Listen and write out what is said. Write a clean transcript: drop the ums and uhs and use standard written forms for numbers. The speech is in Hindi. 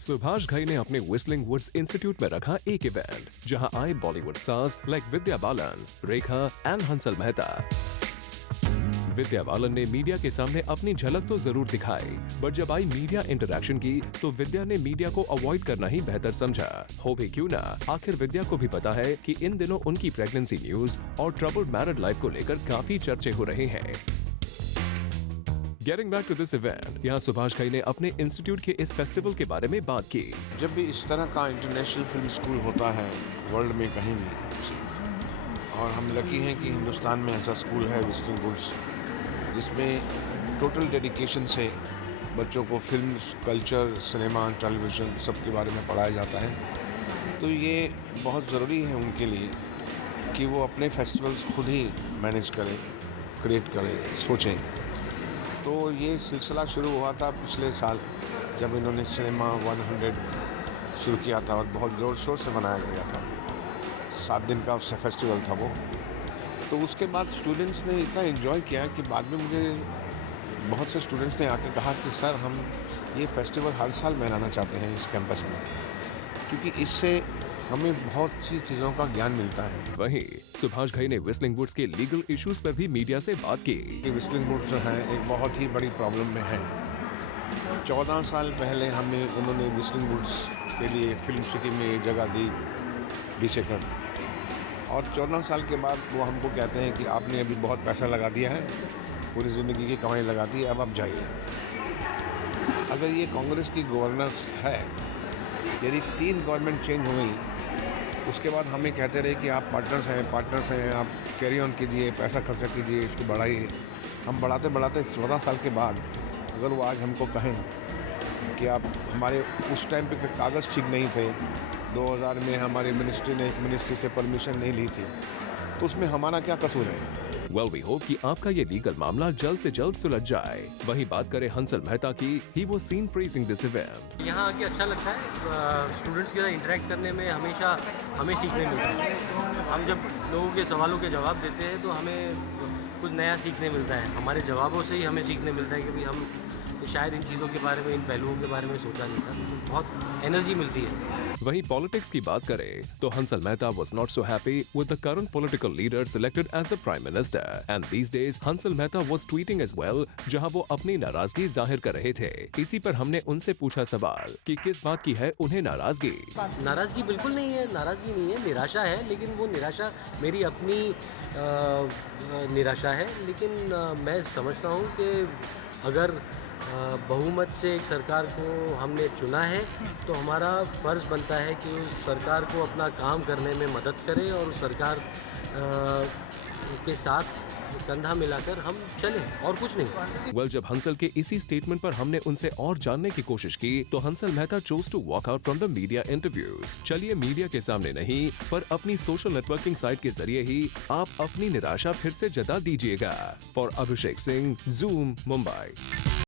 सुभाष घई ने अपने व्हिस्लिंग वुड्स इंस्टीट्यूट में रखा एक इवेंट जहां आए Bollywood stars like Vidya Balan, Rekha and Hansal Mehta. Vidya Balan ने मीडिया के सामने अपनी झलक तो जरूर दिखाई, बट जब आई मीडिया इंटरेक्शन की तो विद्या ने मीडिया को अवॉइड करना ही बेहतर समझा। हो भी क्यों ना, आखिर विद्या को भी पता है कि इन दिनों उनकी प्रेगनेंसी न्यूज और ट्रबल्ड मैरिड लाइफ को लेकर काफी चर्चे हो रहे हैं। Getting back to this event, यहाँ सुभाष घई ने अपने इंस्टीट्यूट के इस फेस्टिवल के बारे में बात की। जब भी इस तरह का इंटरनेशनल फिल्म स्कूल होता है वर्ल्ड में कहीं भी, और हम लकी हैं कि हिंदुस्तान में ऐसा स्कूल है व्हिस्लिंग वुड्स, जिसमें टोटल डेडिकेशन से बच्चों को फिल्म्स, कल्चर, सिनेमा, टेलीविज़न सब के बारे में पढ़ाया जाता है। तो ये बहुत ज़रूरी है उनके लिए कि वो अपने फेस्टिवल्स खुद ही मैनेज करें, क्रिएट करें, सोचें। तो ये सिलसिला शुरू हुआ था पिछले साल जब इन्होंने सिनेमा 100 शुरू किया था और बहुत ज़ोर शोर से मनाया गया था। 7 दिन का फेस्टिवल था वो। तो उसके बाद स्टूडेंट्स ने इतना एंजॉय किया कि बाद में मुझे बहुत से स्टूडेंट्स ने आके कहा कि सर हम ये फेस्टिवल हर साल मनाना चाहते हैं इस कैंपस में, क्योंकि इससे हमें बहुत सी चीज़ों का ज्ञान मिलता है। वहीं सुभाष घई ने व्हिस्लिंग वुड्स के लीगल इश्यूज पर भी मीडिया से बात की। व्हिस्लिंग वुड्स जो है एक बहुत ही बड़ी प्रॉब्लम में है। 14 साल पहले उन्होंने व्हिस्लिंग वुड्स के लिए फिल्म सिटी में जगह दी 20 एकड़, और 14 साल के बाद वो हमको कहते हैं कि आपने अभी बहुत पैसा लगा दिया है, पूरी ज़िंदगी की कमाई लगा दी, अब आप जाइए। अगर ये कांग्रेस की गवर्नेंस है, यदि 3 गवर्नमेंट चेंज हो गई, उसके बाद हमें कहते रहे कि आप पार्टनर्स हैं, आप कैरी ऑन कीजिए, पैसा खर्चा कीजिए, इसको बढ़ाइए। हम बढ़ाते बढ़ाते 14 साल के बाद अगर वो आज हमको कहें कि आप हमारे उस टाइम पे कागज़ ठीक नहीं थे, 2000 में हमारी मिनिस्ट्री ने एक मिनिस्ट्री से परमिशन नहीं ली थी, तो उसमें हमारा क्या कसूर है? Well, we hope कि आपका ये लीगल मामला जल्द से जल्द सुलझ जाए। वहीं बात करें हंसल मेहता की, he was seen praising this event। यहाँ आके अच्छा लगता है, स्टूडेंट्स के साथ इंटरेक्ट करने में हमेशा हमें सीखने मिलता है। हम जब लोगों के सवालों के जवाब देते हैं तो हमें कुछ नया सीखने मिलता है। हमारे जवाबों से ही हमें सीखने मिलता है कि भाई हम शायद इन चीज़ों के बारे में, इन पहलुओं के बारे में सोचा नहीं था, तो बहुत एनर्जी मिलती है। वहीं पॉलिटिक्स की बात करें तो Hansal Mehta was not so happy with the current political leader selected as the prime minister, and these days Hansal Mehta was tweeting as well, जहां वो अपनी नाराजगी जाहिर कर रहे थे। इसी पर हमने उनसे पूछा सवाल कि किस बात की है उन्हें नाराजगी। नाराज़गी बिल्कुल नहीं है, नाराज़गी नहीं है, निराशा है, लेकिन वो निराशा मेरी अपनी निराशा है। लेकिन मैं समझता हूँ कि अगर बहुमत से एक सरकार को हमने चुना है तो हमारा फ़र्ज़ बनता है कि उस सरकार को अपना काम करने में मदद करें और उस सरकार के साथ कंधा मिलाकर हम चलें, और कुछ नहीं। Well, जब हंसल के इसी स्टेटमेंट पर हमने उनसे और जानने की कोशिश की तो Hansal Mehta chose to walk out from the media interviews। चलिए मीडिया के सामने नहीं पर अपनी सोशल नेटवर्किंग साइट के जरिए ही आप अपनी निराशा फिर से जता दीजिएगा। For Abhishek Singh, Zoom, Mumbai.